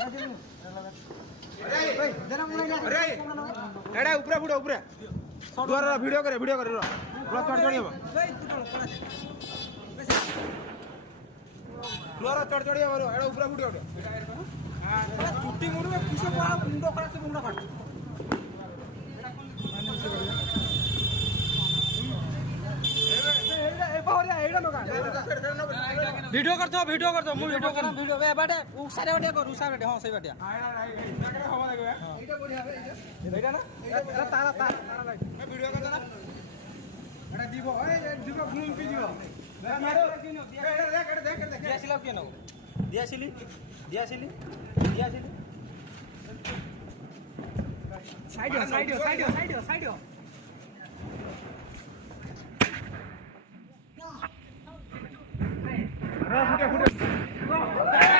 अरे एड़ा ऊपर फुड़ ऊपर द्वार वीडियो करे रो पूरा चढ़ चढ़ी हो द्वार चढ़ चढ़ी हो एड़ा ऊपर फुड़ उठो हां छुट्टी मुंड में किसे बड़ा मुंड खड़ा से मुंड काट वीडियो करतो मु वीडियो वीडियो बे बाटे उ सारे बाटे कर उ सारे बाटे हां सही बाटे एटा हम देखबे एटा बढ़िया बे एटा ना एटा तारा तारा लाइट मैं वीडियो करतो ना एटा दीबो ए दीबो घूम पी जीवो मारो देख दियासिला के न दियासिली साइड फुटे